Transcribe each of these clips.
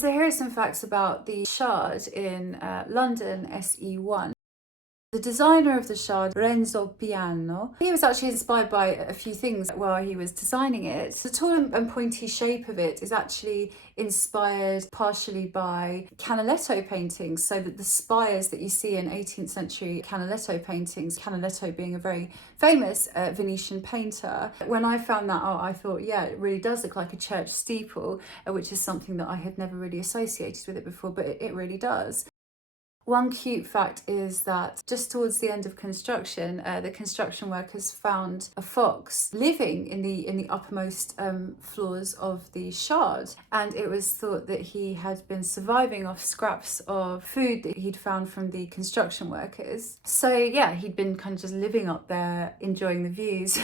So here are some facts about the shard in London, SE1. The designer of the shard, Renzo Piano, he was actually inspired by a few things while he was designing it. The tall and pointy shape of it is actually inspired partially by Canaletto paintings, so that the spires that you see in 18th century Canaletto paintings, Canaletto being a very famous Venetian painter. When I found that out, I thought, yeah, it really does look like a church steeple, which is something that I had never really associated with it before, but it really does. One cute fact is that just towards the end of construction, the construction workers found a fox living in the uppermost floors of the shard, and it was thought that he had been surviving off scraps of food that he'd found from the construction workers. So yeah, he'd been kind of just living up there, enjoying the views.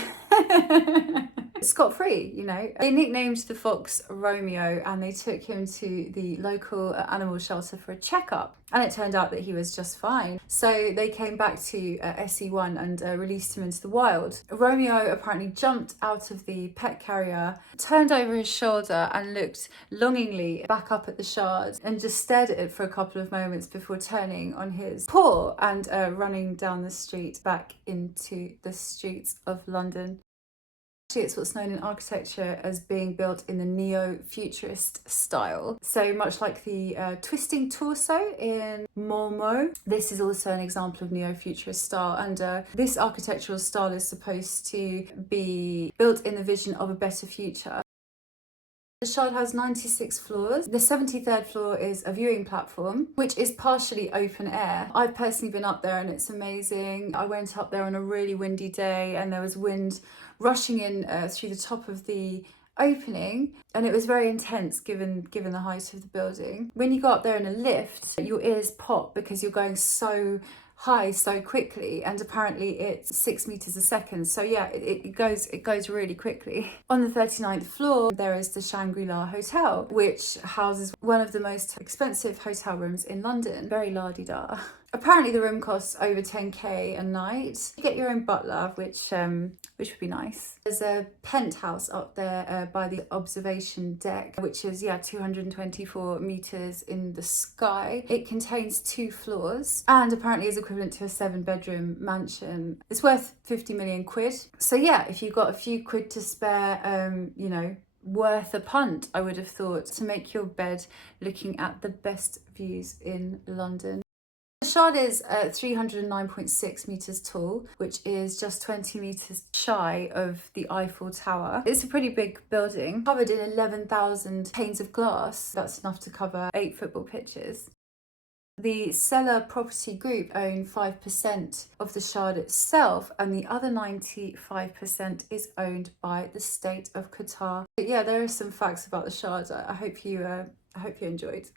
Scot-free, you know. They nicknamed the fox Romeo, and they took him to the local animal shelter for a checkup, and it turned out that he was just fine. So they came back to SE1 and released him into the wild. Romeo apparently jumped out of the pet carrier, turned over his shoulder and looked longingly back up at the shard and just stared at it for a couple of moments before turning on his paw and running down the street back into the streets of London. Actually, it's what's known in architecture as being built in the neo-futurist style. So much like the twisting torso in Romeo, this is also an example of neo-futurist style, and this architectural style is supposed to be built in the vision of a better future. The shard has 96 floors. The 73rd floor is a viewing platform, which is partially open air. I've personally been up there and it's amazing. I went up there on a really windy day and there was wind rushing in through the top of the opening, and it was very intense given the height of the building. When you go up there in a lift, your ears pop because you're going so high so quickly, and apparently it's 6 meters a second, so yeah, it goes really quickly. On the 39th floor there is the Shangri Hotel, which houses one of the most expensive hotel rooms in London. Very la-di-da. Apparently the room costs over 10k a night. You get your own butler, which would be nice. There's a penthouse up there by the observation deck, which is 224 meters in the sky. It contains 2 floors and apparently is equivalent to a 7-bedroom mansion. It's worth 50 million quid. So yeah, if you've got a few quid to spare, you know, worth a punt, I would have thought, to make your bed looking at the best views in London. The shard is 309.6 meters tall, which is just 20 meters shy of the Eiffel Tower. It's a pretty big building, covered in 11,000 panes of glass. That's enough to cover 8 football pitches. The Seller Property Group own 5% of the shard itself, and the other 95% is owned by the state of Qatar. But yeah, there are some facts about the shard. I hope you enjoyed.